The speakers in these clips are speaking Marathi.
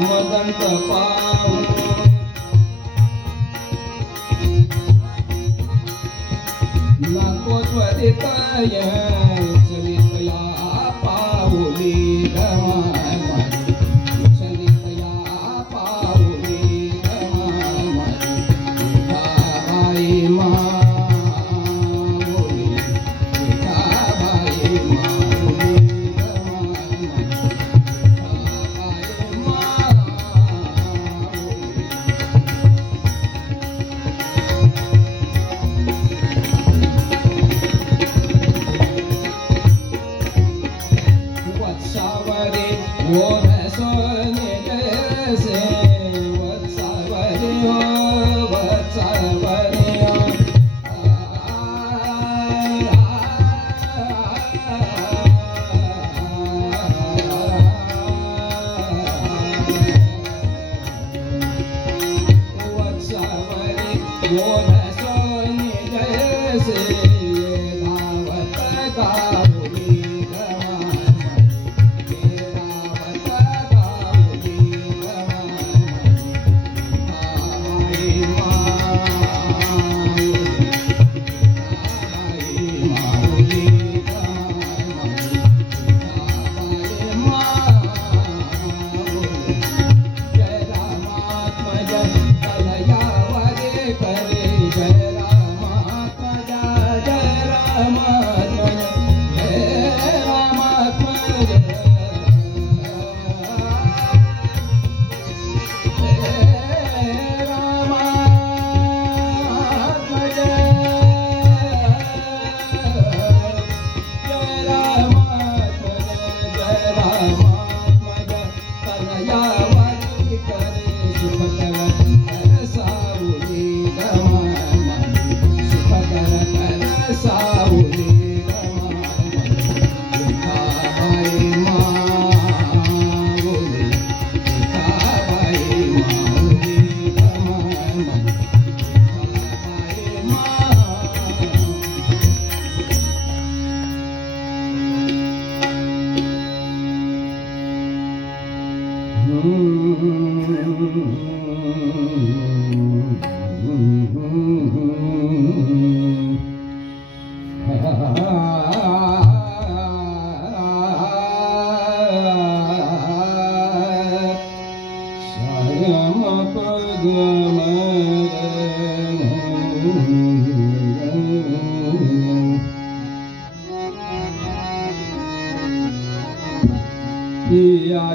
मदंत पाहू नको त्वरितय चलितया पाऊली चलितया पाऊली विठाबाई माऊली विठाबाई माऊली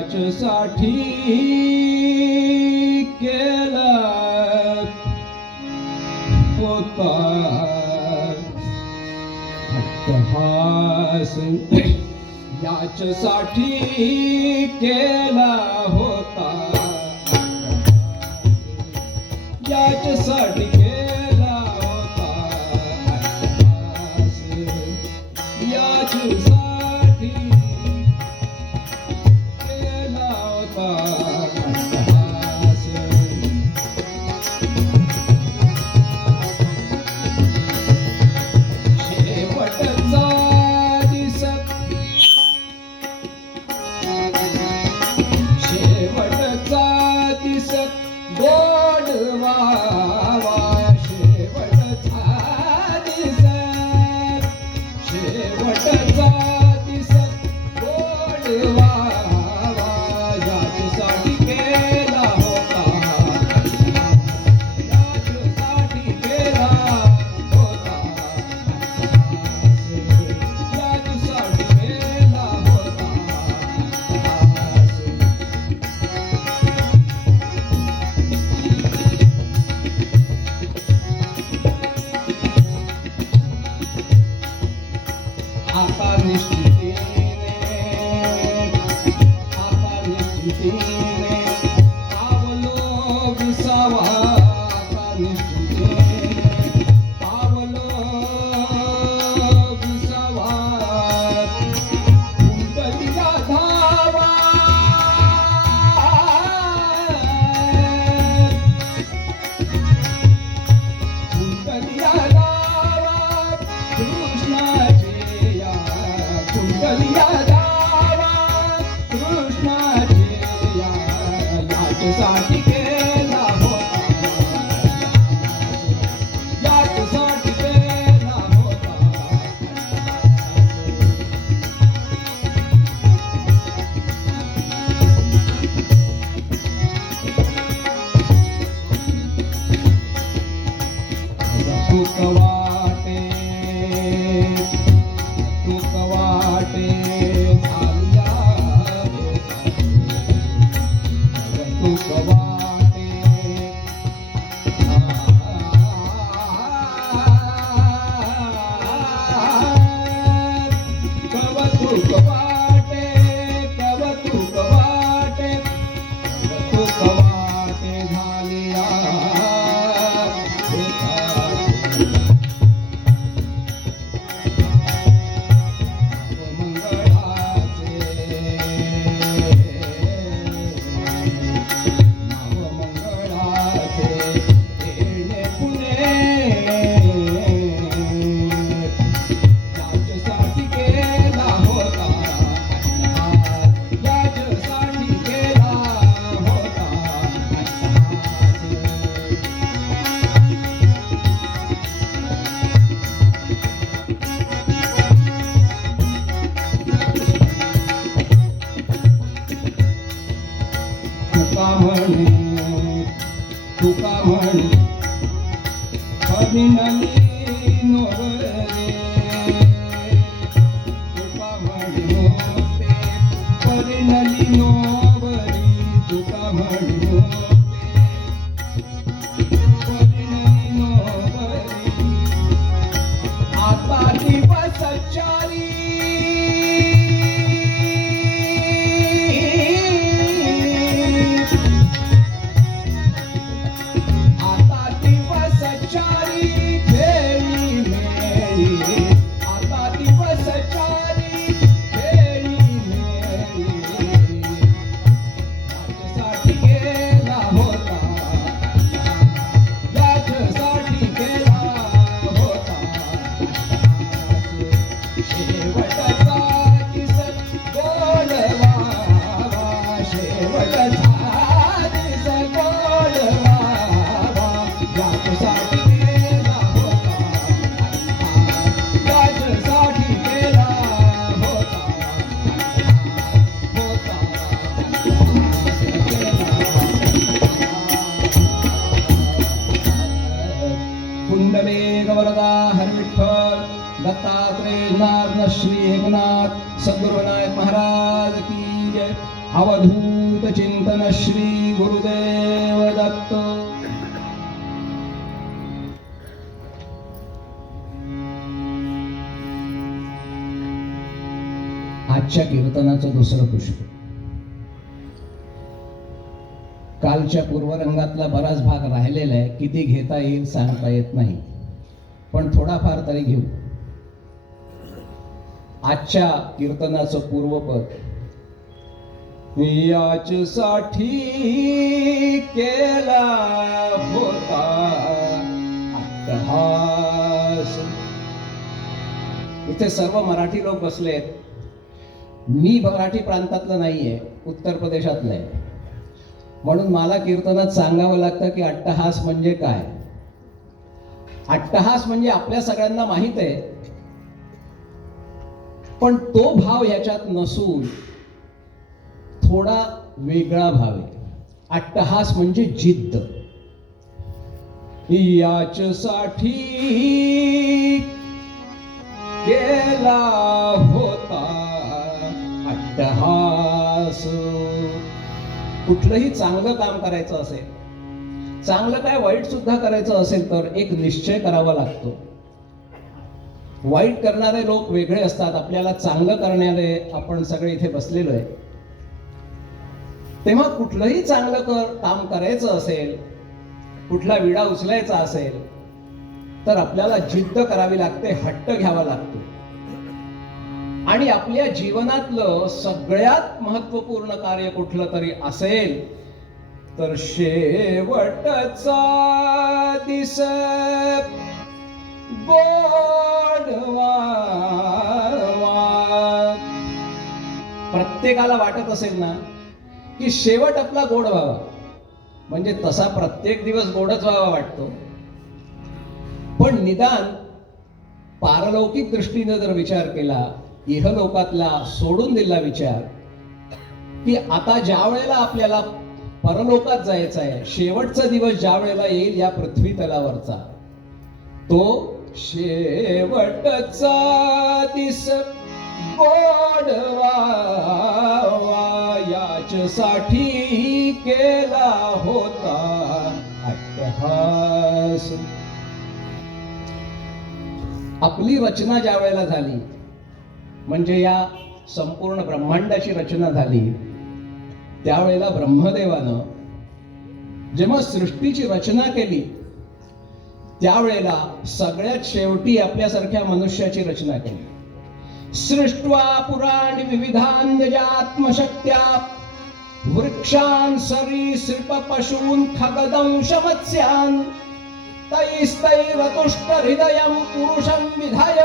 याच्यासाठी केला होता अट्टहास याच्यासाठी केला होता याच्यासाठी केला होता अट्टहास याच्यासाठी याच्यासाठी केला होता, याच्यासाठी केला होता. तुक वाटे, तुक वाटे झाल्या रे तुक वाटे, कवतुक वाटे, कवतुक वाटे, तुक वाटे झाल्या तुका म्हणे परिणली नोवरे, तुका म्हणे नोते परिणली नोवरी, तुका म्हणे नोते परिणली नोवरी. आता दिवस चारी वरदा हरिविठ्ठल दत्तात्रेय नाथ श्री एकनाथ सद्गुरु विनायक महाराज की जय. अवधूत चिंतन श्री गुरुदेव दत्त. आजच्या कीर्तनाचं दुसरं पुष्प. कालच्या पूर्वरंगातला बराच भाग राहिलेला आहे, किती घेता येईल सांगता येत नाही, पण थोडाफार तरी घेऊ. आजच्या कीर्तनाचं पूर्वपद. याच्यासाठी केला होता अट्टहास. इथे सर्व मराठी लोक बसलेत. मी मराठी प्रांतातलं नाहीये, उत्तर प्रदेशातलं आहे, म्हणून मला कीर्तनात सांगावं लागतं की अट्टहास म्हणजे काय. अट्टहास म्हणजे आपल्या सगळ्यांना माहित आहे, पण तो भाव याच्यात नसून थोडा वेगळा भाव आहे. अट्टहास म्हणजे जिद्द. याच्यासाठी केला होता अट्टहास. कुठलंही चांगलं काम करायचं असेल, चांगलं काय वाईट सुद्धा करायचं असेल तर एक निश्चय करावा लागतो. वाईट करणारे लोक वेगळे असतात, आपल्याला चांगलं करणारे आपण सगळे इथे बसलेलो आहे. तेव्हा कुठलंही चांगलं काम करायचं असेल, कुठला विडा उचलायचा असेल तर आपल्याला जिद्द करावी लागते, हट्ट घ्यावा लागतो. आणि आपल्या जीवनातलं सगळ्यात महत्वपूर्ण कार्य कुठलं तरी असेल तर शेवटचा दिस गोडवा. प्रत्येकाला वाटत असेल ना की शेवट आपला गोड व्हावा, म्हणजे तसा प्रत्येक दिवस गोडच व्हावा वाटतो, पण निदान पारलौकिक दृष्टीने जर विचार केला, इहलोकातला सोडून दिला विचार, की आता ज्या वेळेला आपल्याला परलोकात जायचं आहे, शेवटचा दिवस ज्या वेळेला येईल या पृथ्वी तलावरचा, तो शेवटचा दिस गोडवा याच्यासाठी केला होता अट्टहास. आपली रचना ज्या वेळेला झाली, म्हणजे या संपूर्ण ब्रह्मांडाची रचना झाली, त्यावेळेला ब्रह्मदेवानं जेव्हा सृष्टीची रचना केली, त्यावेळेला सगळ्यात शेवटी आपल्यासारख्या मनुष्याची रचना केली. सृष्ट्वा पुराणी विविधान्यजात्मशक्त्या वृक्षान् सरीसृप पशून् खगदंश मत्स्यान् तैस्तैरतुष्ट हृदयं पुरुषं विधाय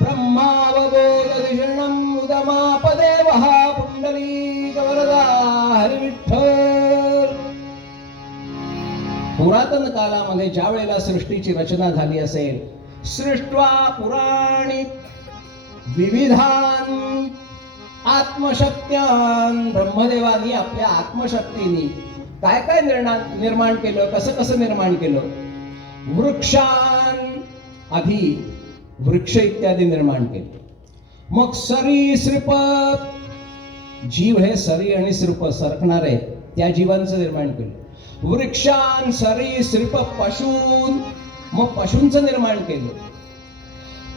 ब्रह्मावबोधदिषणम् उदमापदेवः पुंडलीक वरदा हरी विठ्ठल. पुरातन कालामध्ये ज्या वेळेला सृष्टीची रचना झाली असेल, सृष्ट्वा पुराणी विविधान आत्मशक्त्यान, ब्रह्मदेवानी आपल्या आत्मशक्तीने काय काय निर्माण केलं, कसं कसं निर्माण केलं. वृक्षान, आधी वृक्ष इत्यादी निर्माण केले. मग सरीसृप, जीव हे सरी आणि सृप सरकणारे त्या जीवांचं निर्माण केलं. वृक्षान सरीसृप पशून, मग पशूंचं निर्माण केलं.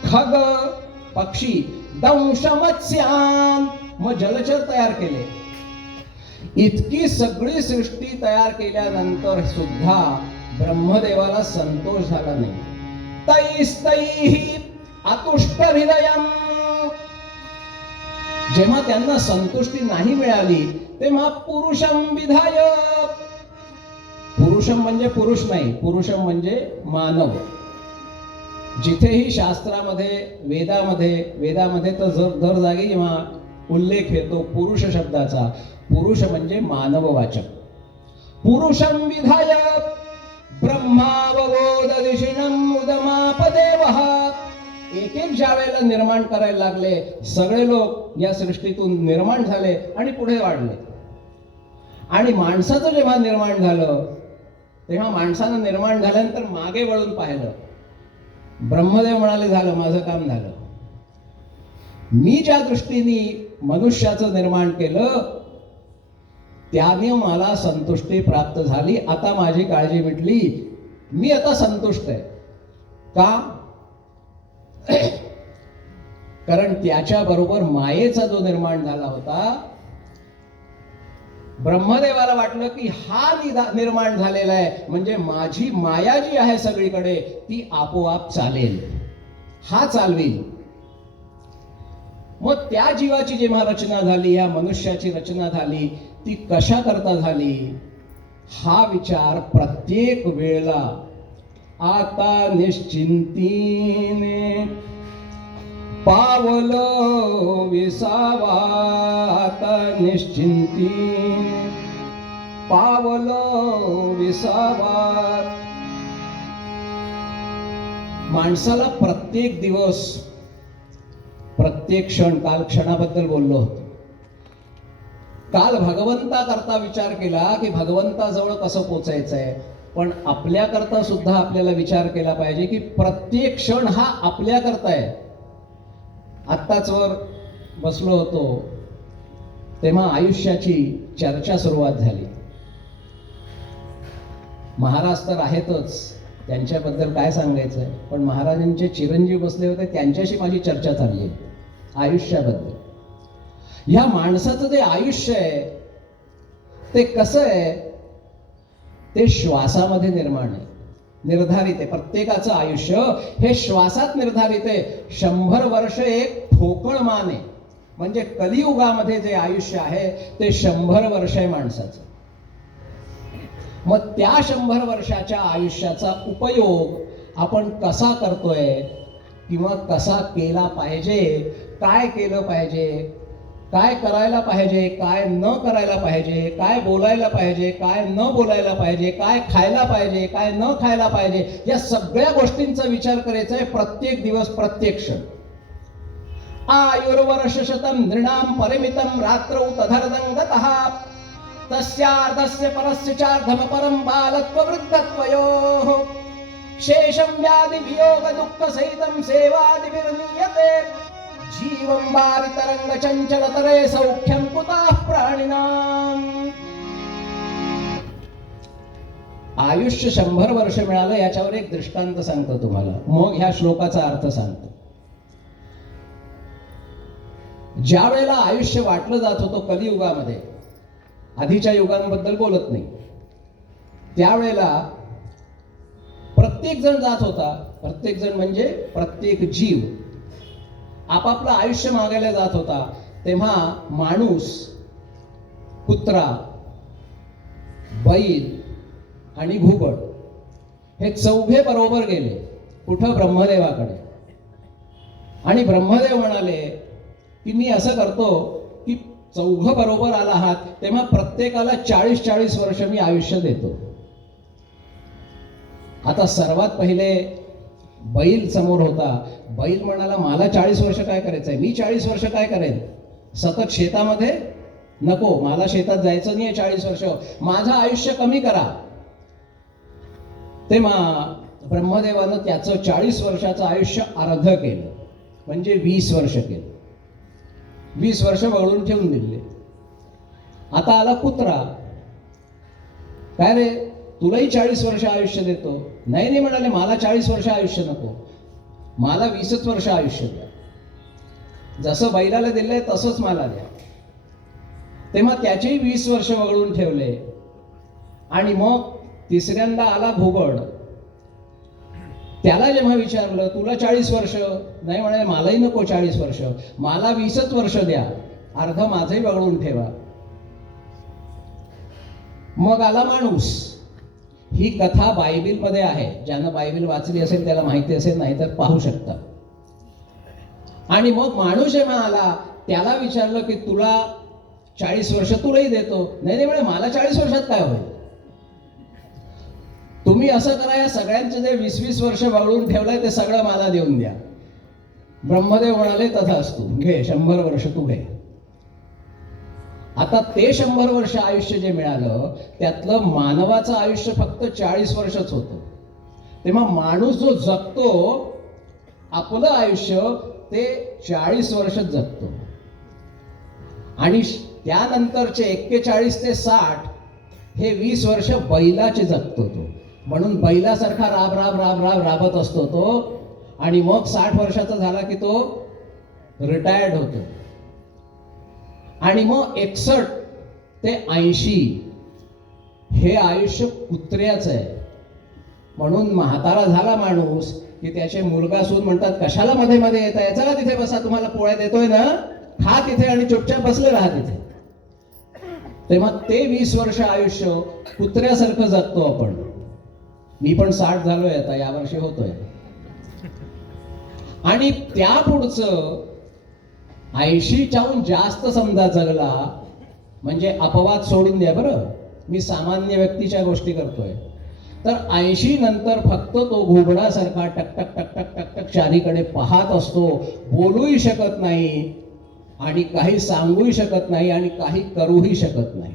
खग पक्षी, दंश मत्स्यान, मग जलचर तयार केले. इतकी सगळी सृष्टी तयार केल्यानंतर सुद्धा ब्रह्मदेवाला संतोष झाला नाही. तैस्तैहि अतुष्ट हृदयं, जेव्हा त्यांना संतुष्टी नाही मिळाली तेव्हा पुरुषं विधाय, पुरुषम म्हणजे पुरुष नाही, पुरुषम म्हणजे मानव. जिथेही शास्त्रामध्ये वेदामध्ये तर दर जागी जेव्हा उल्लेख येतो पुरुष शब्दाचा, पुरुष म्हणजे मानववाचक. पुरुषं विधाय ब्रह्मावबोधदिषिणम् उदमापदेवः. एक एक ज्या वेळेला निर्माण करायला लागले, सगळे लोक या सृष्टीतून निर्माण झाले आणि पुढे वाढले. आणि माणसाचं जेव्हा निर्माण झालं, तेव्हा माणसानं निर्माण झाल्यानंतर मागे वळून पाहिलं. ब्रह्मदेव म्हणाले, झालं, माझं काम झालं. मी ज्या दृष्टीने मनुष्याचं निर्माण केलं त्याने मला संतुष्टी प्राप्त झाली. आता माझी काळजी मिटली, मी आता संतुष्ट आहे. का? कारण त्याच्या बरोबर मायेचा जो निर्माण झाला होता, ब्रह्मदेवाला वाटलं की हा निर्माण झालेला आहे, म्हणजे माझी माया जी आहे सगळीकडे ती आपोआप चालेल, हा चालवेल. मग त्या जीवाची जेव्हा रचना झाली, या मनुष्याची रचना झाली, ती कशा करता झाली हा विचार प्रत्येक वेळेला आता निश्चिंतीने पावल विसावा, आता निश्चिंतीने पावल विसावा. माणसाला प्रत्येक दिवस, प्रत्येक क्षण, काल क्षणाबद्दल बोललो होतो. काल भगवंता करता विचार केला की भगवंताजवळ कसं पोचायचंय, पण आपल्या करता सुद्धा आपल्याला विचार केला पाहिजे की प्रत्येक क्षण हा आपल्या करता आहे. आत्ताच वर बसलो होतो तेव्हा आयुष्याची चर्चा सुरुवात झाली. महाराज तर आहेतच, त्यांच्याबद्दल काय सांगायचं आहे, पण महाराजांचे चिरंजीव बसले होते, त्यांच्याशी माझी चर्चा चालली आयुष्याबद्दल. ह्या माणसाचं जे आयुष्य आहे ते कसं आहे, ते श्वासामध्ये निर्माण आहे, निर्धारित आहे. प्रत्येकाचं आयुष्य हे श्वासात निर्धारित आहे. 100 वर्ष एक ठोकळ मान आहे, म्हणजे कलियुगामध्ये जे आयुष्य आहे ते 100 वर्ष आहे माणसाचं. मग त्या 100 वर्षाच्या आयुष्याचा उपयोग आपण कसा करतोय किंवा कसा केला पाहिजे, काय केलं पाहिजे, काय करायला पाहिजे, काय न करायला पाहिजे, काय बोलायला पाहिजे, काय न बोलायला पाहिजे, काय खायला पाहिजे, काय न खायला पाहिजे, या सगळ्या गोष्टींचा विचार करायचा आहे प्रत्येक दिवस, प्रत्येक क्षण. आयुर्वर्षशतं नृणां परिमितं रात्रौ तदर्धं गतः तस्यार्धस्य परस्य चार्धमपरं बालत्व वृद्धत्वयोः शेषं व्याधि वियोग दुःख सहितं सेवादिभिर्नीयते जीवं वारितरंग चंचलतरे सौख्यं कुतः प्राणिनां. आयुष्य 100 वर्ष मिळालं याच्यावर एक दृष्टांत सांगतो तुम्हाला, मग ह्या श्लोकाचा अर्थ सांगतो. ज्या वेळेला आयुष्य वाटलं जात होतं कलियुगामध्ये, आधीच्या युगांबद्दल बोलत नाही, त्यावेळेला प्रत्येक जण जात होता, प्रत्येक जण म्हणजे प्रत्येक जीव आपापलं आयुष्य मागायला जात होता. तेव्हा माणूस, कुत्रा, बैल आणि घुबड हे चौघे बरोबर गेले. कुठं? ब्रह्मदेवाकडे. आणि ब्रह्मदेव म्हणाले की मी असं करतो की चौघं बरोबर आला आहात तेव्हा प्रत्येकाला 40-40 वर्ष मी आयुष्य देतो. आता सर्वात पहिले बैल समोर होता. बैल म्हणाला मला 40 वर्ष काय करायचंय, मी 40 वर्ष काय करेन, सतत शेतामध्ये नको, मला शेतात जायचं नाहीये 40 वर्ष, माझं आयुष्य कमी करा. तेव्हा ब्रह्मदेवानं त्याचं 40 वर्षाचं आयुष्य अर्ध केलं, म्हणजे 20 वर्ष केलं. 20 वर्ष वळून ठेवून दिले. आता आला कुत्रा. काय रे, तुलाही 40 वर्ष आयुष्य देतो. नाही म्हणाले, मला 40 वर्ष आयुष्य नको, मला 20च वर्ष आयुष्य द्या. जसं बैलाला दिलंय तसंच मला द्या. तेव्हा त्याचेही 20 वर्ष वगळून ठेवले. आणि मग तिसऱ्यांदा आला घुबड. त्याला जेव्हा विचारलं तुला 40 वर्ष, नाही म्हणाले मलाही नको 40 वर्ष, मला 20च वर्ष द्या, अर्ध माझंही वगळून ठेवा. मग आला माणूस. ही कथा बायबलमध्ये आहे, ज्यानं बायबल वाचली असेल त्याला माहिती असेल, नाही तर पाहू शकता. आणि मग माणूस जेव्हा आला त्याला विचारलं की तुला 40 वर्ष तुलाही देतो. नाही म्हणे मला 40 वर्षात काय होईल, तुम्ही असं करा, या सगळ्यांचे जे 20-20 वर्ष वगळून ठेवलंय ते सगळं मला देऊन द्या. ब्रह्मदेव म्हणाले तथास्तु, घे 100 वर्ष तू घे. आता ते 100 वर्ष आयुष्य जे मिळालं त्यातलं मानवाचं आयुष्य फक्त 40 वर्षच होतं. तेव्हा माणूस जो जगतो आपलं आयुष्य ते 40 वर्षच जगतो. आणि त्यानंतरचे 41 ते 60 हे 20 वर्ष बैलाचे जगतो तो. म्हणून बैलासारखा राब राब राब राब राबत असतो तो. आणि मग 60 वर्षाचा झाला की तो रिटायर्ड होतो. आणि मग 61 ते 80 हे आयुष्य कुत्र्याचं आहे. म्हणून म्हातारा झाला माणूस की त्याचे मुलगा सून म्हणतात कशाला मध्ये मध्ये येता, याचा का तिथे बसा, तुम्हाला पोळ्या देतोय ना, खा तिथे आणि चुपचाप बसले राहा तिथे. तेव्हा ते 20 वर्ष आयुष्य कुत्र्यासारखं जगतो आपण. मी पण 60 झालोय आता, यावर्षी होतोय. आणि त्या पुढचं 80च्याहून जास्त समजा जगला म्हणजे अपवाद सोडून द्या बरं, मी सामान्य व्यक्तीच्या गोष्टी करतोय. तर 80 नंतर फक्त तो घुबडासारखा टक टक टक टक टक टक चारीकडे पाहत असतो, बोलूही शकत नाही आणि काही सांगूही शकत नाही आणि काही करूही शकत नाही.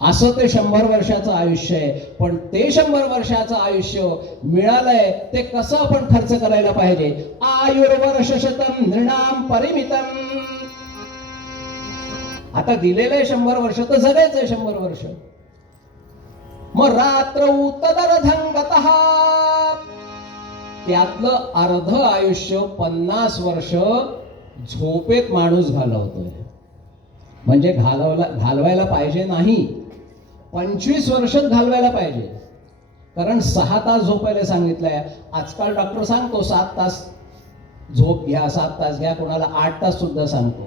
असं ते 100 वर्षाचं आयुष्य आहे. पण ते 100 वर्षाचं आयुष्य मिळालंय ते कसं आपण खर्च करायला पाहिजे. आयुर्वर्षशतं नृणां परिमितं. आता दिलेलं आहे 100 वर्ष तर जगायचंय 100 वर्ष. मग रात्रौ तदर्धं गतः, त्यातलं अर्ध आयुष्य 50 वर्ष झोपेत माणूस घालवतोय. म्हणजे घालवायला पाहिजे नाही, 25 वर्षात घालवायला पाहिजे. कारण 6 तास झोपायला सांगितलंय. आजकाल डॉक्टर सांगतो 7 तास झोप घ्या, 7 तास घ्या, कोणाला 8 तास सुद्धा सांगतो.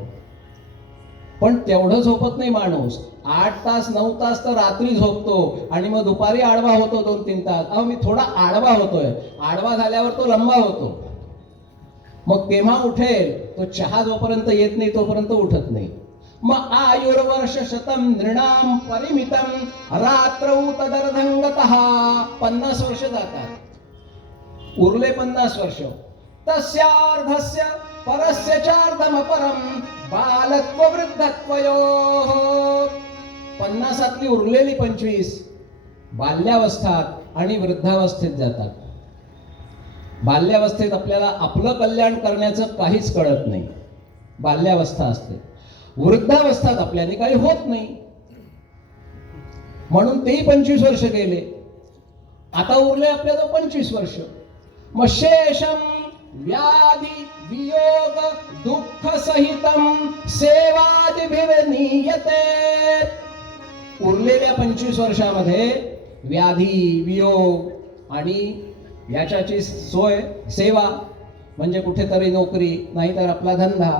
पण तेवढं झोपत नाही माणूस. 8 तास 9 तास तर रात्री झोपतो आणि मग दुपारी आडवा होतो 2-3 तास. मी थोडा आडवा होतोय, आडवा झाल्यावर तो लंबा होतो. मग केव्हा उठेल? तो चहा जोपर्यंत येत नाही तोपर्यंत उठत नाही. मग आयुर्वर्ष शतम नृणाम परिमितम रात्रौ तदर्धंगतः 50 वर्ष जातात, उरले 50 वर्ष. तस्यार्धस्य परस्य चार्धमपरम बालत्व वृद्धत्वयोः. 50तली उरलेली 25 बाल्यावस्थात आणि वृद्धावस्थेत जातात. बाल्यावस्थेत आपल्याला आपलं कल्याण करण्याचं काहीच कळत नाही, बाल्यावस्था असते. वृद्धावस्थात आपल्याने काही होत नाही, म्हणून तेही 25 वर्ष गेले. आता उरले आपल्याला 25 वर्ष. मग शेषम व्याधी वियोग दुःख सहितम सेवादिभिर्नीयते. उरलेल्या 25 वर्षामध्ये व्याधी वियोग आणि याच्याची सोय, सेवा म्हणजे कुठेतरी नोकरी, नाहीतर आपला धंदा.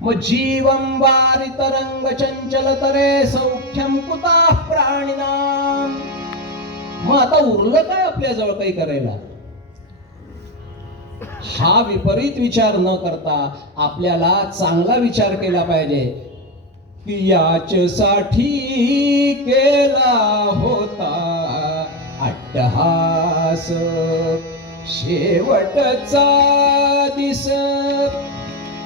मग जीवम वारी तरंग चंचल तरे सौख्यम कुता प्राणिनाम. मग आता उरलं काय आपल्याजवळ काही करायला? हा विपरीत विचार न करता आपल्याला चांगला विचार केला पाहिजे की याच्यासाठी केला होता अट्टहास,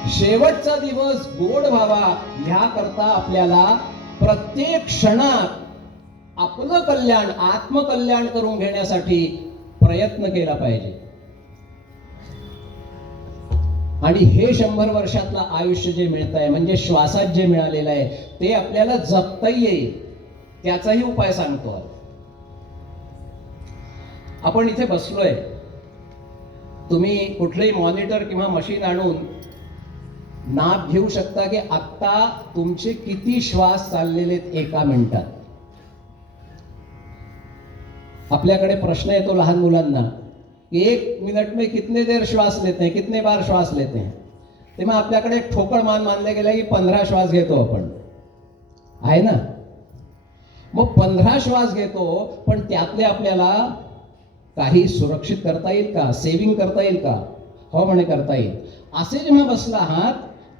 शेवटचा दिवस गोड व्हावा ह्याकरता आपल्याला प्रत्येक क्षणात आपलं कल्याण, आत्मकल्याण करून घेण्यासाठी प्रयत्न केला पाहिजे. आणि हे 100 वर्षातलं आयुष्य जे मिळत आहे, म्हणजे श्वासात जे मिळालेलं आहे, ते आपल्याला जपता येईल त्याचाही उपाय सांगतो. आपण इथे बसलोय, तुम्ही कुठलंही मॉनिटर किंवा मशीन आणून नाप घेऊ शकता की आत्ता तुमचे किती श्वास चाललेले एका मिनिटात. आपल्याकडे प्रश्न येतो लहान मुलांना, 1 मिनट में कितने देर श्वास लेते हैं, कितने बार श्वास लेते हैं. तेव्हा आपल्याकडे ठोकळ मान मानले गेले की 15 श्वास घेतो आपण, आहे ना. मग 15 श्वास घेतो, पण त्यातले आपल्याला काही सुरक्षित करता येईल का, सेव्हिंग करता येईल का? हो म्हणे करता येईल. असे जेव्हा बसला आहात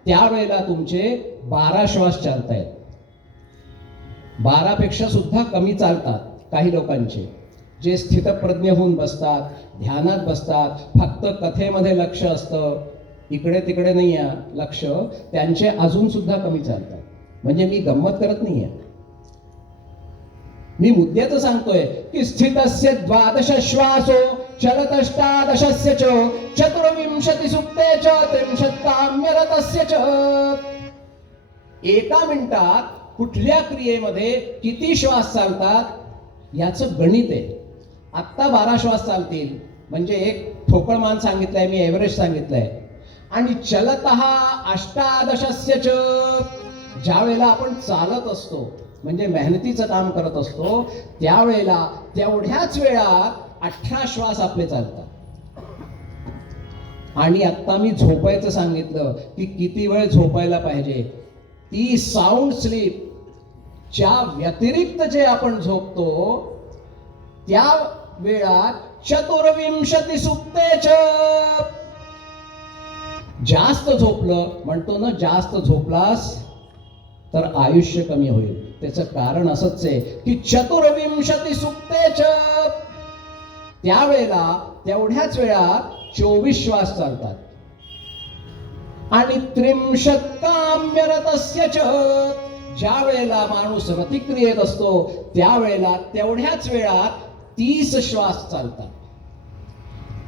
त्यावेळेला तुमचे 12 श्वास चालतायत. 12 पेक्षा सुद्धा कमी चालतात काही लोकांचे, जे स्थितप्रज्ञ होऊन बसतात, ध्यानात बसतात, फक्त कथेमध्ये लक्ष असतं, इकडे तिकडे नाही आहे लक्ष, त्यांचे अजून सुद्धा कमी चालतात. म्हणजे मी गंमत करत नाहीये, मी मुद्द्याचं सांगतोय की स्थितस्य 12 श्वासो चलतष्टादशस्य च चतुर्विंशति सुप्ते च त्रिंशत् काम्यरतस्य च. एका मिनिटात कुठल्या क्रियेमध्ये किती श्वास चालतात याचं गणित आहे. आत्ता 12 श्वास चालतील, म्हणजे एक ठोकळमान सांगितलंय मी, एव्हरेज सांगितलंय. आणि चलतः अष्टादशस्य च, ज्या वेळेला आपण चालत असतो म्हणजे मेहनतीचं काम करत असतो, त्यावेळेला तेवढ्याच वेळात 18 श्वास आपले चालतात. आणि आत्ता मी झोपायचं सांगितलं की किती वेळ झोपायला पाहिजे. ती साऊंड स्लीप च्या व्यतिरिक्त जे आपण झोपतो त्या वेळात चतुर्विंशति सुप्तेच. जास्त झोपलं, म्हणतो ना जास्त झोपलास तर आयुष्य कमी होईल. त्याचं कारण असंच आहे की चतुर्विंशति सुप्तेच, त्यावेळेला तेवढ्याच वेळात 24 श्वास चालतात. आणि त्रिंशत् काम्यरतस्य च, ज्या वेळेला माणूस रतिक्रियेत असतो त्यावेळेला तेवढ्याच वेळात 30 श्वास चालतात.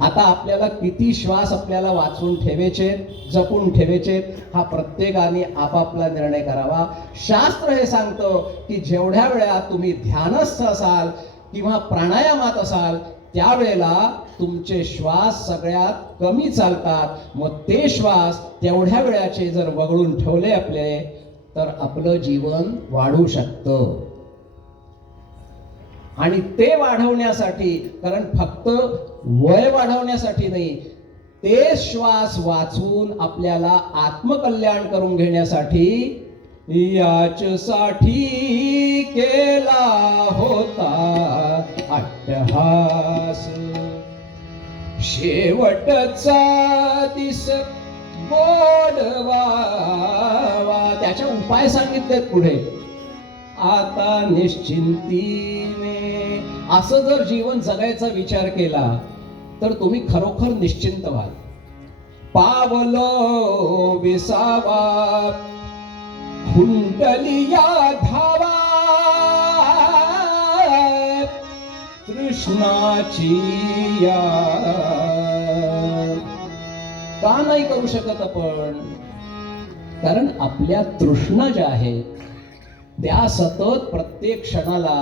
आता आपल्याला किती श्वास आपल्याला वाचून ठेवायचे, जपून ठेवायचे, हा प्रत्येकाने आपापला निर्णय करावा. शास्त्र हे सांगतं की जेवढ्या वेळात तुम्ही ध्यानस्थ असाल किंवा प्राणायामात असाल त्यावेळेला तुमचे श्वास सगळ्यात कमी चालतात. मग ते श्वास तेवढ्या वेळाचे जर वगळून ठेवले आपले तर आपलं जीवन वाढू शकतं. आणि ते वाढवण्यासाठी, कारण फक्त वय वाढवण्यासाठी नाही, ते श्वास वाचवून आपल्याला आत्मकल्याण करून घेण्यासाठी याच्यासाठी केला होता अट्टहास. शेवटचा दिस गोडवा. त्याच्या उपाय सांगितलेत पुढे. आता निश्चिंतीने असं जर जीवन जगायचा विचार केला तर तुम्ही खरोखर निश्चिंत व्हाल. पावलो विसावा खुंटलिया धावा कृष्णाची या. का नाही करू शकत आपण? कारण आपल्या तृष्णा ज्या आहेत त्या सतत प्रत्येक क्षणाला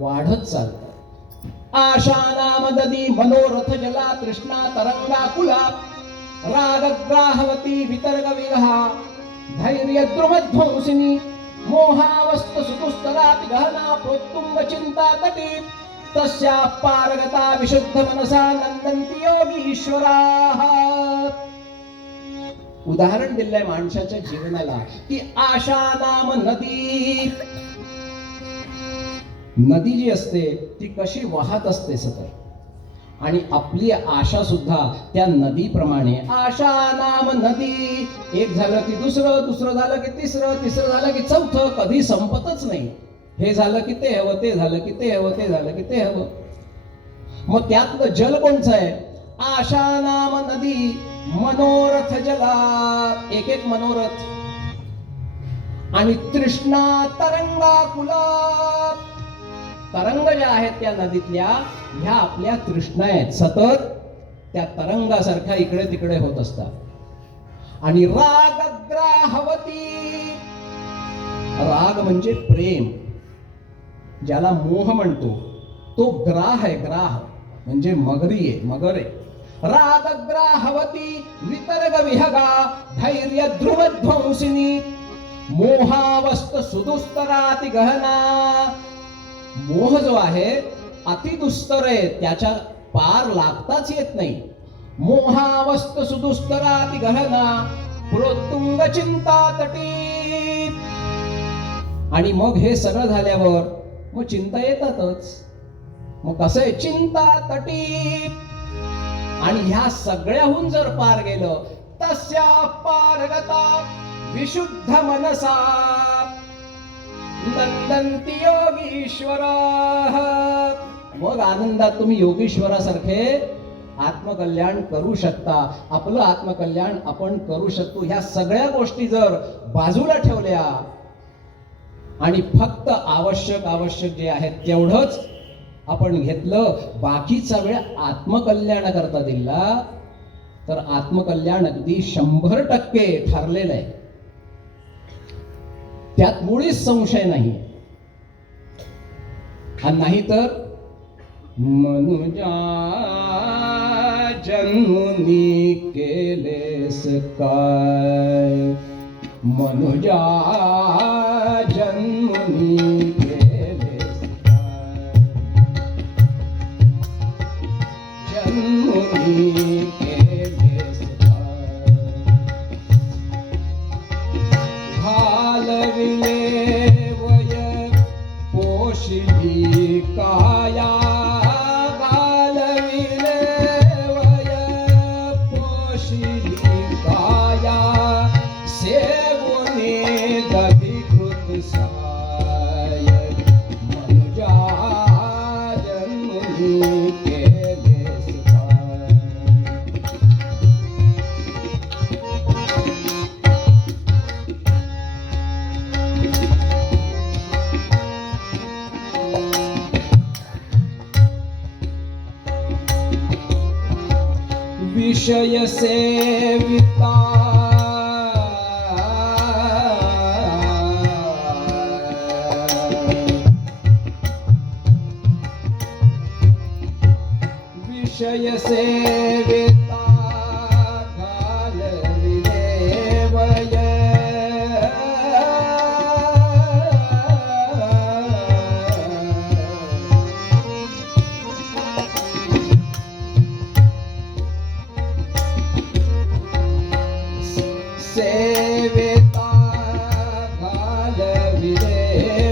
वाढत चालतात. आशा नामददी मनोरथ जला तृष्णा तरंगा कुला रागग्राहवती वितर्ग विघा धैर्य द्रुमध्वंसिनी मोहावस्थ सुतुस्तरात गहना प्रोत्तुंग चिंता तटी तस्या पारगता विशुद्ध मनसा नंदन्ति योगीश्वराः. उदाहरण दिलंय माणसाच्या जीवनाला की आशा नाम नदी. नदी जी असते ती कशी वाहत असते सतत, आणि आपली आशा सुद्धा त्या नदीप्रमाणे. आशा नाम नदी. एक झालं की दुसरं, दुसरं झालं की तिसरं, तिसरं झालं की चौथं, कधी संपतच नाही. हे झालं की ते हवं, ते झालं की ते हवं, ते झालं की ते हवं. मग त्यातलं जल कोणचं आहे? आशा नाम नदी मनोरथ जला. एक एक मनोरथ. आणि तृष्णा तरंगा कुला. तरंग ज्या आहेत त्या नदीतल्या ह्या आपल्या तृष्णा आहेत, सतत त्या तरंगासारख्या इकडे तिकडे होत असतात. आणि रागग्राहवती. राग म्हणजे प्रेम, ज्याला मोह म्हणतो तो ग्राह आहे. ग्राह म्हणजे मगरी आहे, मगर आहे. रागग्राहवती वितर्ग विहगा धैर्य ध्रुवध्वंसिनी मोहावस्थ सुदुस्तराति गहना. मोह जो आहे अतिदुस्तर आहे, त्याच्या पार लागताच येत नाही. मोहावस्थ सुदुस्तराति गहना प्रोत्तुंग चिंता तटी. आणि मग हे सगळं झाल्यावर मग चिंता येतातच. मग कसं आहे? चिंता तटी. आणि ह्या सगळ्याहून जर पार गेलं तस्या पारगता विशुद्ध मनसा नंदन्ति योगीश्वराः. मग आनंदात तुम्ही योगीश्वरासारखे आत्मकल्याण करू शकता. आपलं आत्मकल्याण आपण करू शकतो. ह्या सगळ्या गोष्टी जर बाजूला ठेवल्या आणि फक्त आवश्यक जे आहेत तेवढंच आपण घेतलं, बाकीचा वेळ आत्मकल्याण करता दिला तर आत्मकल्याण अगदी 100% ठरलेलं आहे. त्यात मुळीच संशय नाही. आणि नाही तर मनुजा जन्मुनी केलेस काय. मनुजा जन्मुनी केलेस काय. जन्मुनी केलेस काय. घालविले वय पोषिली काया. घालविले वय पोषिली काया सेवुनी दधिकृत साय. मनुजा जन्मुनी केलेस काय. विषय सेविता विषय सेविता घालविले वय. सेविता घालविले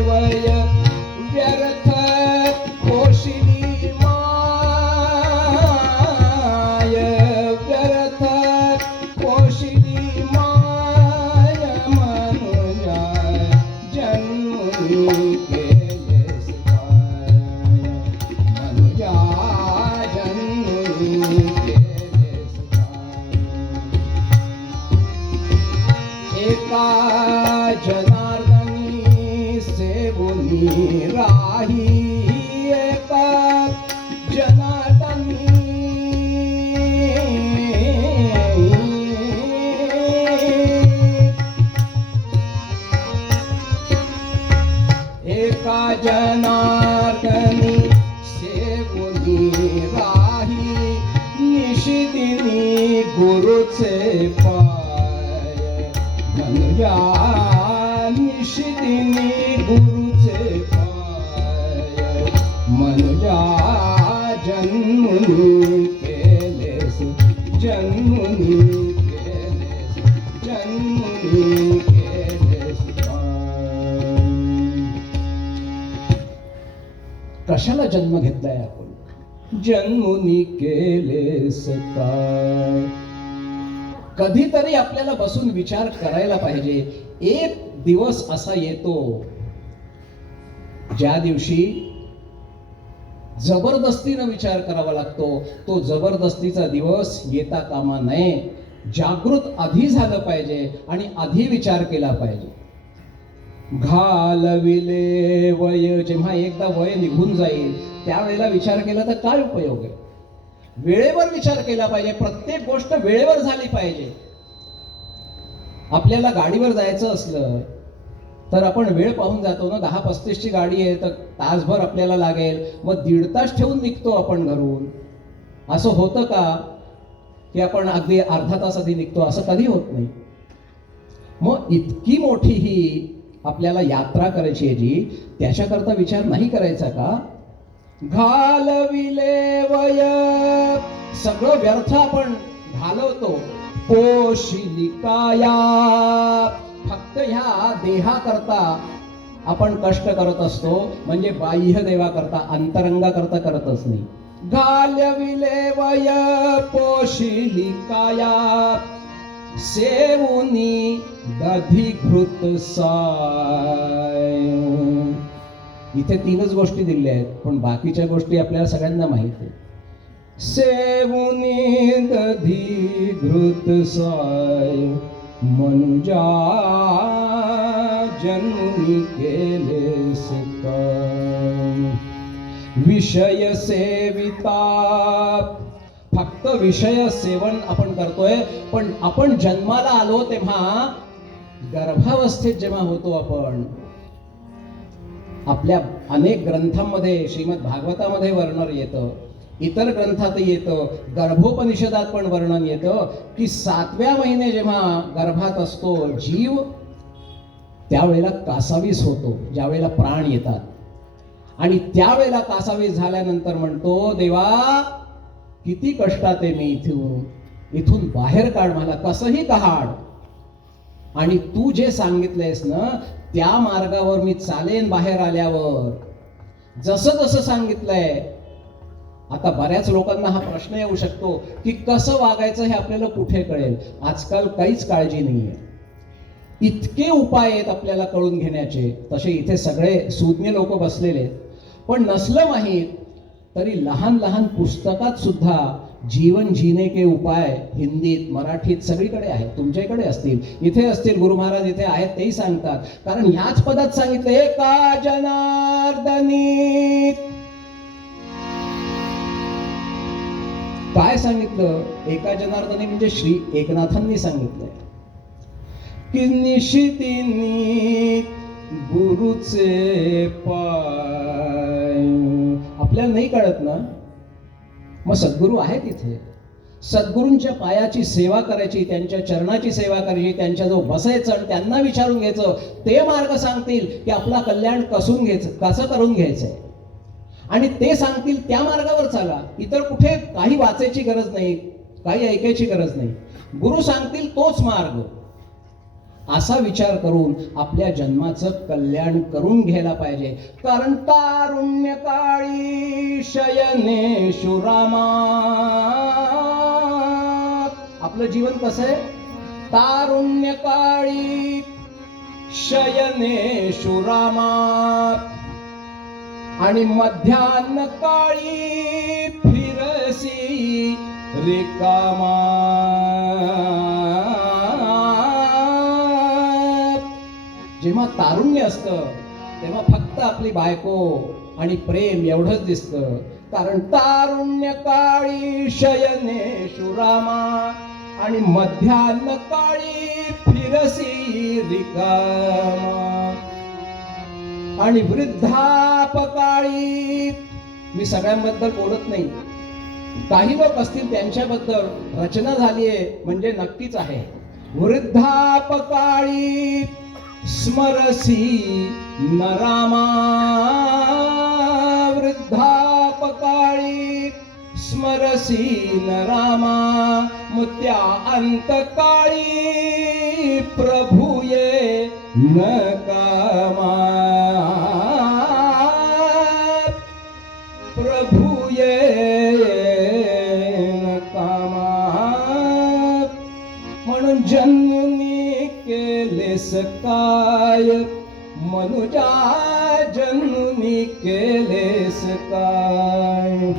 वय व्यर्थ पोषिली माय. जन्मुनी केलेस काय, मनुजा जन्मुनी केलेस काय. एका जनार्दनी सेवुनी राही, एका जनार्दनी एका जनार्दनी सेवुनी राही, निशिदिनी गुरुचे पाय, मनुजा निशिदिनी गुरुचे पाय, मनुजा जन्मुनी केलेस, जन्मुनी केलेस, जन्मुनी केलेस काय. कशाला जन्म घेतलाय आपण? जन्मुनी केलेस काय. कधीतरी आपल्याला बसून विचार करायला पाहिजे. एक दिवस असा येतो ज्या दिवशी जबरदस्तीनं विचार करावा लागतो. तो जबरदस्तीचा दिवस येता कामा नये. जागृत आधी झालं पाहिजे आणि आधी विचार केला पाहिजे. घालविले वय, जेव्हा एकदा वय निघून जाईल त्यावेळेला विचार केला तर काय उपयोग आहे? वेळेवर विचार केला पाहिजे. प्रत्येक गोष्ट वेळेवर झाली पाहिजे. आपल्याला गाडीवर जायचं असलं तर आपण वेळ पाहून जातो ना. 10:35 ची गाडी आहे तर तासभर आपल्याला लागेल, मग 1.5 तास ठेवून निघतो आपण घरून. असं होतं का की आपण अगदी अर्धा तास आधी निघतो? असं कधी होत नाही. मग इतकी मोठी ही आपल्याला यात्रा करायची आहे जी, त्याच्याकरता विचार नाही करायचा का? घालविले वय, सगळं व्यर्थ आपण घालवतो. पोशिली काया, फक्त ह्या देहाकरता आपण कष्ट करत असतो, म्हणजे बाह्य देवाकरता, अंतरंगाकरता करतच नाही. घालविले वय पोशिली काया, सेवुनी दधिघृत साय. इथे 3च गोष्टी दिल्या आहेत, पण बाकीच्या गोष्टी आपल्याला सगळ्यांना माहित आहे. सेवुनी दधिघृत साय, मनुजा जन्मुनी केलेस काय. विषय सेविता, फक्त विषय सेवन आपण करतोय. पण आपण जन्माला आलो तेव्हा, गर्भावस्थेत जेव्हा होतो आपण, आपल्या अनेक ग्रंथांमध्ये, श्रीमद भागवतामध्ये वर्णन येतं, इतर ग्रंथातही येतं, गर्भोपनिषदात पण वर्णन येतं की 7व्या महिने जेव्हा गर्भात असतो जीव, त्यावेळेला कासावीस होतो, ज्यावेळेला प्राण येतात. आणि त्यावेळेला कासावीस झाल्यानंतर म्हणतो, देवा किती कष्टात आहे मी, इथून बाहेर काढ, मला कसंही काढ. आणि तू जे सांगितलंयस ना त्या मार्गावर मी चालेन बाहेर आल्यावर, जसं जसं सांगितलंय. आता बऱ्याच लोकांना हा प्रश्न येऊ शकतो की कसं वागायचं हे आपल्याला कुठे कळेल? आजकाल काहीच काळजी नाहीये. इतके उपाय आहेत आपल्याला कळून घेण्याचे. तसे इथे सगळे सुज्ञ लोक बसलेले आहेत. पण नसलं माहीत तरी लहान लहान पुस्तकात सुद्धा जीवन जीने के उपाय हिंदीत, मराठीत सगळीकडे आहेत. तुमच्याकडे असतील, इथे असतील, गुरु महाराज इथे आहेत तेही सांगतात. कारण ह्याच पदात सांगितलं, एका जनार्दनी. काय सांगितलं? एका जनार्दनी म्हणजे श्री एकनाथांनी सांगितलंय की निशिदिनी गुरुचे पाय. आपल्याला नाही कळत ना, मग सद्गुरू आहेत इथे. सद्गुरूंच्या पायाची सेवा करायची, त्यांच्या चरणाची सेवा करायची, त्यांच्याजवळ बसायचं आणि त्यांना विचारून घ्यायचं. ते मार्ग सांगतील की आपला कल्याण कसं करून घ्यायचंय, आणि ते सांगतील त्या मार्गावर चाला. इतर कुठे काही वाचायची गरज नाही, काही ऐकायची गरज नाही. गुरु सांगतील तोच मार्ग. असा विचार करून आपल्या जन्माचं कल्याण करून घ्यायला पाहिजे. कारण तारुण्य काळी शयनेषु रामा. आपलं जीवन कसं आहे? तारुण्य काळी शयनेषु रामा आणि मध्यान्ह काळी फिरसी रिकामा. जेव्हा तारुण्य असतं तेव्हा फक्त आपली बायको आणि प्रेम एवढंच दिसतं, कारण तारुण्य काळी शयनेषु रामा आणि मध्यान्ह काळी फिरसी रिकामा. आणि वृद्धापकाळी, मी सगळ्यांबद्दल बोलत नाही, काही लोक असतील त्यांच्याबद्दल रचना झालीये म्हणजे नक्कीच आहे. वृद्धापकाळी स्मरसी न रामा, वृद्धापकाळी स्मरसी न रामा. मुत्या अंतकाळी प्रभुये न कामा, प्रभुये न कामा. म्हणून जन्मी केलेस काय मनुजा, जन्मी केलेस काय.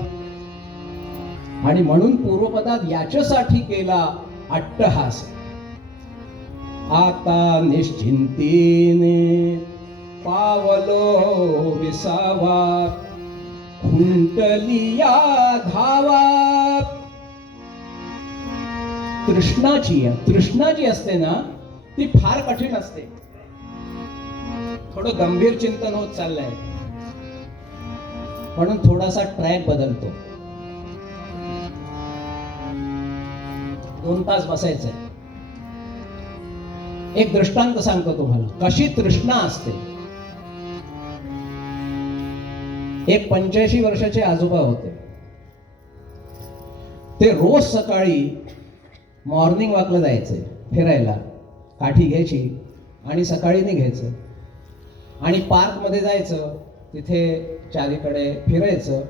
आणि म्हणून पूर्वपदात याच्यासाठी केला अट्टहास. आता निश्चिंतीने पावलो विसावा, खुंटलिया धावा. तृष्णा जी असते ना ती फार कठीण असते. थोडं गंभीर चिंतन होत चाललंय म्हणून थोडासा ट्रॅक बदलतो. 2 तास बसायचंय. एक दृष्टांत सांगतो तुम्हाला कशी तृष्णा असते. एक 85 वर्षाचे आजोबा होते. ते रोज सकाळी मॉर्निंग वॉकला जायचे, फिरायला. काठी घ्यायची आणि सकाळी निघायचं आणि पार्कमध्ये जायचं, तिथे चारीकडे फिरायचं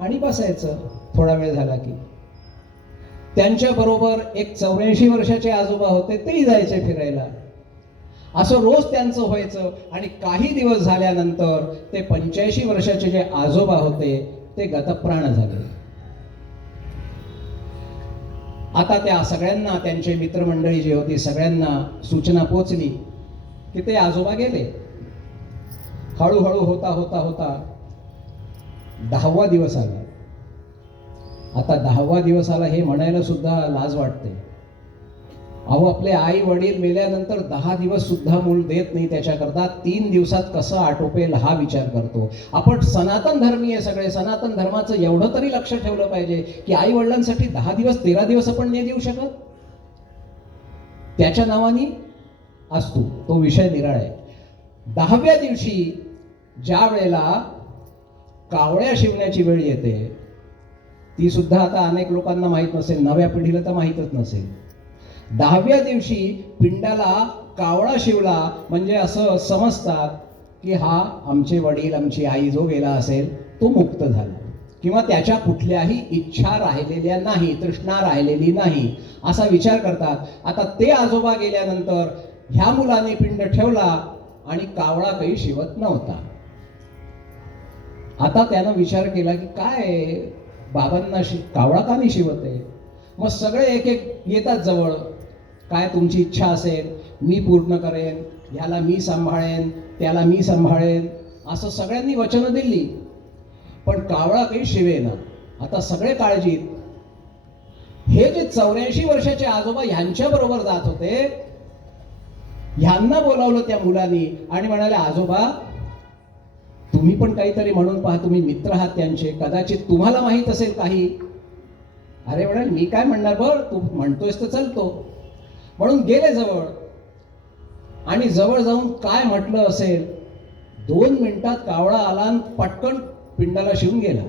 आणि बसायचं थोडा वेळ झाला की. त्यांच्याबरोबर एक 84 वर्षाचे आजोबा होते, तेही जायचे फिरायला. असं रोज त्यांचं व्हायचं. आणि काही दिवस झाल्यानंतर ते 85 वर्षाचे जे आजोबा होते ते गतप्राण झाले. आता त्या सगळ्यांना, त्यांचे मित्रमंडळी जी होती सगळ्यांना सूचना पोचली की ते आजोबा गेले. हळूहळू होता होता होता 10वा दिवस आला. आता 10वा दिवस आला हे म्हणायला सुद्धा लाज वाटते. अहो, आपले आई वडील मेल्यानंतर 10 दिवस सुद्धा मूल देत नाही त्याच्याकरता. 3 दिवसात कसं आटोपेल हा विचार करतो आपण. सनातन धर्मीय सगळे, सनातन धर्माचं एवढं तरी लक्ष ठेवलं पाहिजे की आई वडिलांसाठी 10 दिवस 13 दिवस आपण नाही देऊ शकत. त्याच्या नावाने असतो तो विषय निराळा आहे. 10व्या दिवशी ज्या वेळेला कावळ्या शिवण्याची वेळ येते, ती सुद्धा आता अनेक लोकांना माहीत नसेल, नव्या पिढीला तर माहीतच नसेल. 10व्या दिवशी पिंडाला कावळा शिवला म्हणजे असं समजतात की हा आमचे वडील, आमची आई जो गेला असेल तो मुक्त झाला, किंवा त्याच्या कुठल्याही इच्छा राहिलेल्या नाही, तृष्णा राहिलेली नाही असा विचार करतात. आता ते आजोबा गेल्यानंतर ह्या मुलाने पिंड ठेवला आणि कावळा काही शिवत नव्हता. आता त्यानं विचार केला की काय बाबांना कावळा का नाही शिवत आहे. मग सगळे एक एक येतात जवळ. काय तुमची इच्छा असेल मी पूर्ण करेन, ह्याला मी सांभाळेन, त्याला मी सांभाळेन, असं सगळ्यांनी वचनं दिली. पण कावळा काही शिवेना. आता सगळे काळजीत. हे जे 84 वर्षाचे आजोबा ह्यांच्या बरोबर जात होते, ह्यांना बोलावलं त्या मुलांनी आणि म्हणाले, आजोबा तुम्ही पण काहीतरी म्हणून पहा, तुम्ही मित्र आहात त्यांचे, कदाचित तुम्हाला माहीत असेल काही. अरे म्हणाल, मी काय म्हणणार, बरं तू म्हणतोयस तर चलतो. म्हणून गेले जवळ आणि जवळ जाऊन काय म्हटलं असेल, 2 मिनिटात कावळा आला आणि पटकन पिंडाला शिवून गेला,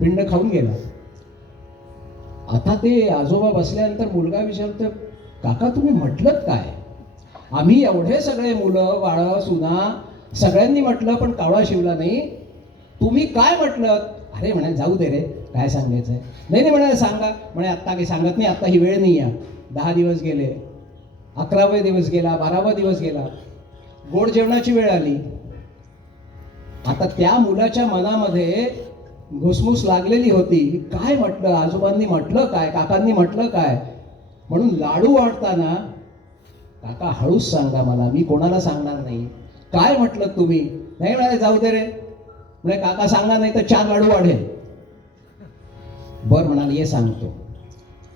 पिंड खाऊन गेला. आता ते आजोबा बसल्यानंतर मुलगा विचारतो, काका तुम्ही म्हटलंत काय. आम्ही एवढे सगळे मुलं बाळ सुना सगळ्यांनी म्हटलं पण कावळा शिवला नाही, तुम्ही काय म्हटलं. अरे म्हणे, जाऊ दे रे, काय सांगायचंय. नाही म्हणाले, सांगा. म्हणे आत्ता काही सांगत नाही, आत्ता ही वेळ नाही. 10 दिवस गेले, 11वा दिवस गेला, 12वा दिवस गेला. गोड जेवणाची वेळ आली. आता त्या मुलाच्या मनामध्ये घुसमुस लागलेली होती. काय म्हटलं, आजोबांनी म्हटलं काय, काकांनी म्हटलं काय, म्हणून लाडू वाढताना, काका हळूच सांगा मला, मी कोणाला सांगणार नाही. काय म्हटलं तुम्ही? नाही म्हणाले, जाऊ दे रे. म्हणजे काका सांगा, नाही तर 4 लाडू वाढेल. बर म्हणाले, ये सांगतो.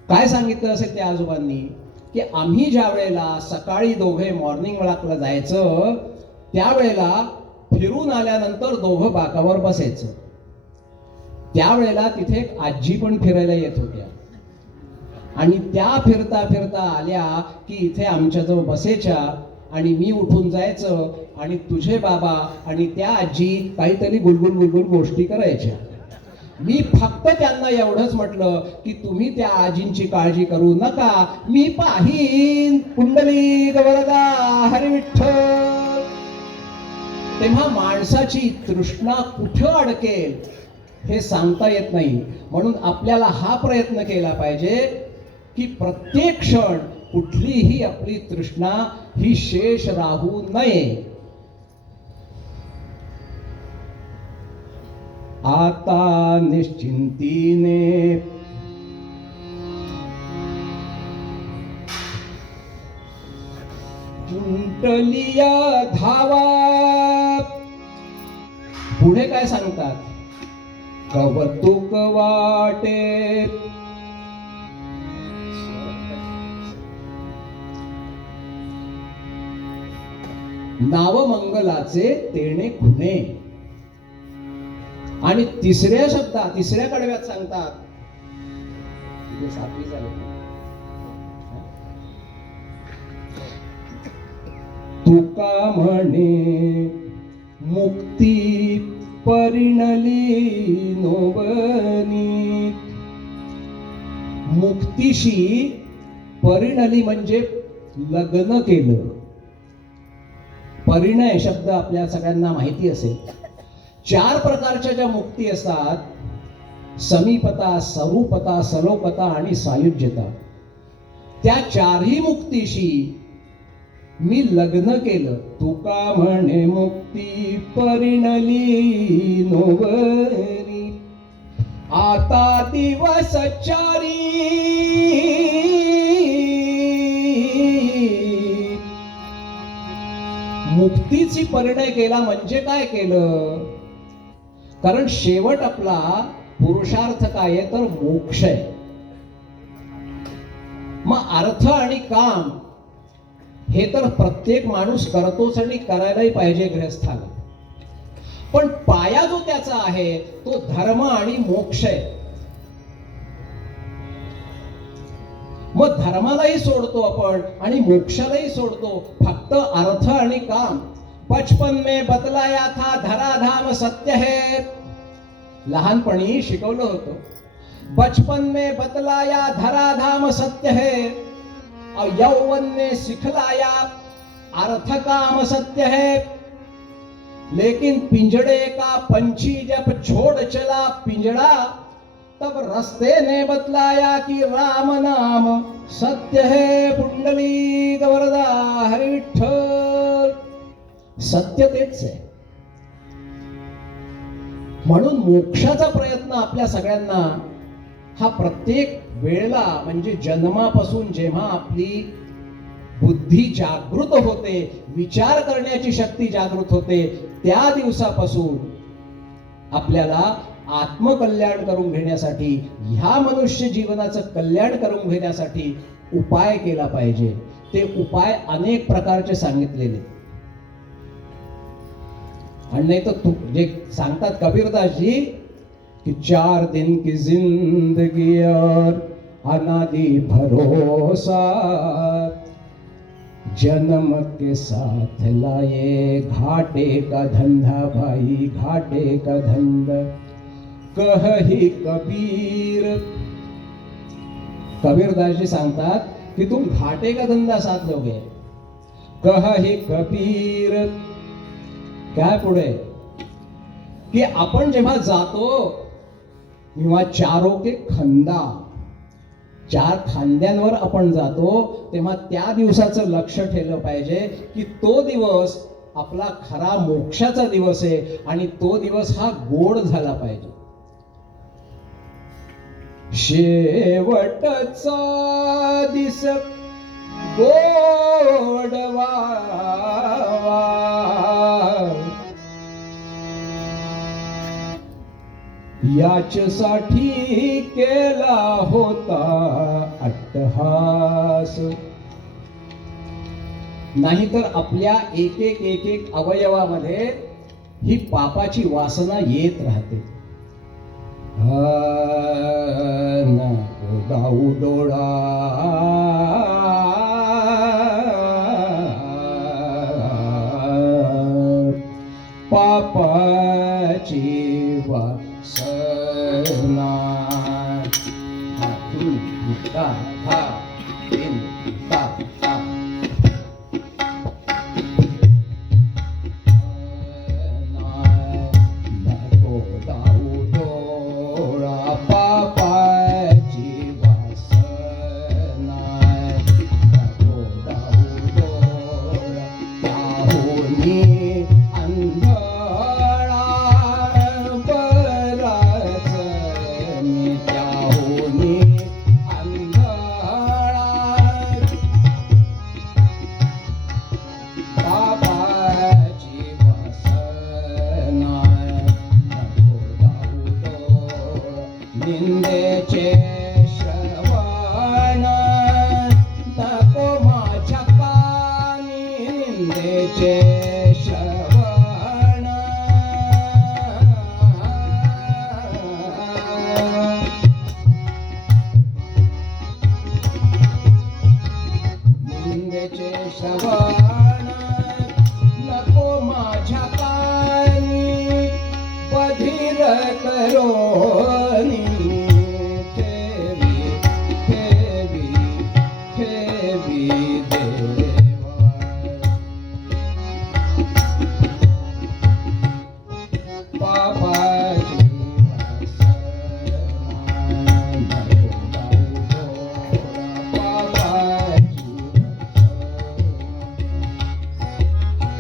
काय सांगितलं असेल त्या आजोबांनी की आम्ही ज्या वेळेला सकाळी दोघे मॉर्निंग वॉकला जायचं, त्यावेळेला फिरून आल्यानंतर दोघं बाकावर बसायचं. त्यावेळेला तिथे एक आजी पण फिरायला येत होत्या आणि त्या फिरता फिरता आल्या की इथे आमच्याजवळ बसायच्या आणि मी उठून जायचं आणि तुझे बाबा आणि त्या आजी काहीतरी गुलगुल गुलगुल गोष्टी करायच्या. मी फक्त त्यांना एवढंच म्हटलं की तुम्ही त्या आजींची काळजी करू नका, मी पाहीन पुंडलिक वरदा हरी विठ्ठल. तेव्हा माणसाची तृष्णा कुठं अडकेल हे सांगता येत नाही. म्हणून आपल्याला हा प्रयत्न केला पाहिजे की प्रत्येक क्षण कुठलीही आपली तृष्णा ही शेष राहू नये. आता निश्चिंतीने जुंटलिया धावा. पुढे काय सांगतात? कौतुक वाटे नावमंगलाचे तेणे खुणे. आणि तिसऱ्या कडव्यात सांगतात, तुका म्हणे मुक्ती परिणली नोबनी. मुक्तीशी परिणली म्हणजे लग्न केलं. परिणय शब्द आपल्या सगळ्यांना माहिती असेल. 4 प्रकारच्या ज्या मुक्ती असतात, समीपता, स्वरूपता, सलोकता आणि सायुज्यता, त्या 4ही मुक्तीशी मी लग्न केलं. तुका म्हणे मुक्ती परिणली नोवरी, आता दिवस 4 मुक्तीची परिणय केला म्हणजे काय केलं? कारण शेवट आपला पुरुषार्थ काय आहे तर मोक्ष आहे. मग अर्थ आणि काम हे तर प्रत्येक माणूस करतोच आणि करायलाही पाहिजे गृहस्थाला. पण पाया जो त्याचा आहे तो धर्म आणि मोक्ष आहे. मग धर्मालाही सोडतो आपण आणि मोक्षालाही सोडतो, फक्त अर्थ आणि काम. बचपन में बतलाया था धराधाम सत्य है. लहानपणी शिकवलं होतं, बचपन में बतलाया धराधाम सत्य है, और यौवन ने सिखलाया अर्थ काम सत्य है. लेकिन पिंजड़े का पंछी जब छोड़ चला पिंजड़ा, तब रस्ते ने बतलाया कि राम नाम सत्य है. पुंडलिक वरदा हरी विठ्ठल. सत्य तेच आहे. म्हणून मोक्षाचा प्रयत्न आपल्या सगळ्यांना हा प्रत्येक वेळेला, म्हणजे जन्मापासून जेव्हा आपली बुद्धी जागृत होते, विचार करण्याची शक्ती जागृत होते, त्या दिवसापासून आपल्याला आत्मकल्याण करून घेण्यासाठी, ह्या मनुष्य जीवनाचं कल्याण करून घेण्यासाठी उपाय केला पाहिजे. ते उपाय अनेक प्रकारचे सांगितलेले. आणि नाही तर जे सांगतात कबीरदासजी कि 4 दिन की जिंदगी और अनादि भरोसा, जन्म के साथ लाए घाटे का धंधा भाई, घाटे का धंधा. कही कबीर, कबीरदासजी सांगतात की तुम घाटे का धंदा साथ लोगे. कही कबीर. काय पुढे की आपण जेव्हा जातो तेव्हा 4 के खंदा, 4 खांद्यांवर आपण जातो, तेव्हा त्या दिवसाचं लक्ष ठेवलं पाहिजे की तो दिवस आपला खरा मोक्षाचा दिवस आहे आणि तो दिवस हा गोड झाला पाहिजे. शेवटचा दिस गोडवा याच्यासाठी केला होता अट्टहास. नाहीतर आपल्या एक एक अवयवामध्ये ही पापाची वासना येत राहते. नको दाऊ डोळा पापाची वासना. निंदेचे श्रवण नको माझ्या कानी. निंदेचे श्रवण निंदेचे श्रवण नको माझ्या कानी. बधीर करो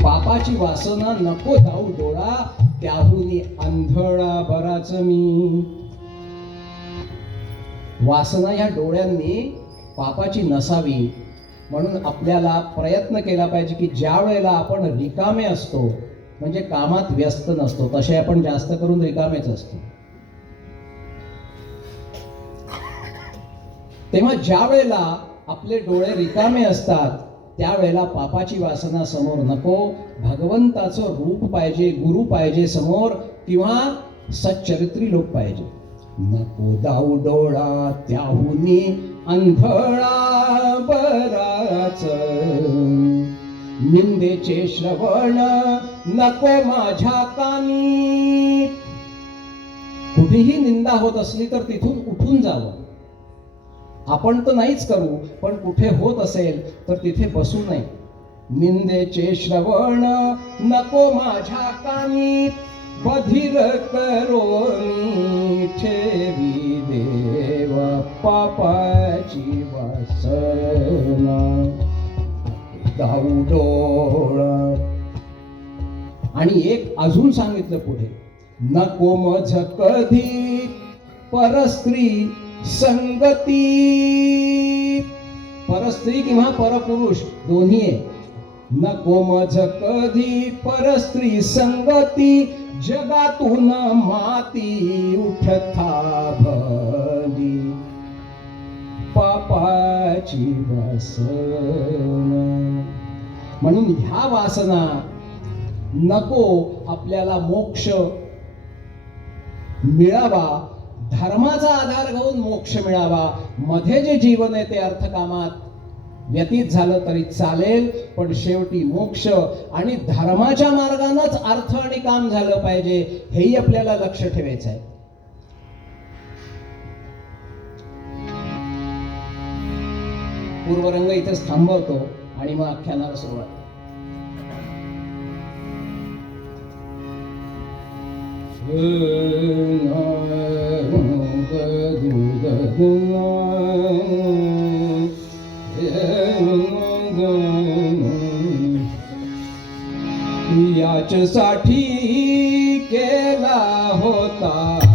पापाची वासना नको धाऊ डोळा. त्याहुनी अंधळा बराच मी. वासना ह्या डोळ्यांनी पापाची नसावी म्हणून आपल्याला प्रयत्न केला पाहिजे की ज्या वेळेला आपण रिकामे असतो म्हणजे कामात व्यस्त नसतो तसे आपण जास्त करून रिकामेच असतो. तेव्हा ज्या वेळेला आपले डोळे रिकामे असतात त्यावेळेला पापाची वासना समोर नको. भगवंताचं रूप पाहिजे, गुरु पाहिजे समोर किंवा सच्चरित्री लोक पाहिजे. नको दाऊ डोळा त्याहुनी अंधळा बराच. निंदेचे श्रवण नको माझ्या कानी. कुठेही निंदा होत असली तर तिथून उठून जावं. आपण तर नाहीच करू पण कुठे होत असेल तर तिथे बसू नये. निंदेचे श्रवण नको माझ्या कानी. बधीर करोनी ठेवी देव पापाची वासना. दाऊ डोळा. आणि एक अजून सांगितलं पुढे. नको मझ कधी परस्त्री संगती. परस्त्री किंवा परपुरुष दोन्ही आहे. नको मझ कधी परस्त्री संगती. जगातून माती उठता भली. पापाची वासना. म्हणून ह्या वासना नको. आपल्याला मोक्ष मिळावा, धर्माचा आधार घेऊन मोक्ष मिळावा. मध्ये जे जीवन आहे ते अर्थकामात व्यतीत झालं तरी चालेल पण शेवटी मोक्ष आणि धर्माच्या मार्गानंच अर्थ आणि काम झालं पाहिजे हेही आपल्याला लक्ष ठेवायचं आहे. पूर्वरंग इथेच थांबवतो आणि मग आख्यानाला सुरुवात. साठी केला होता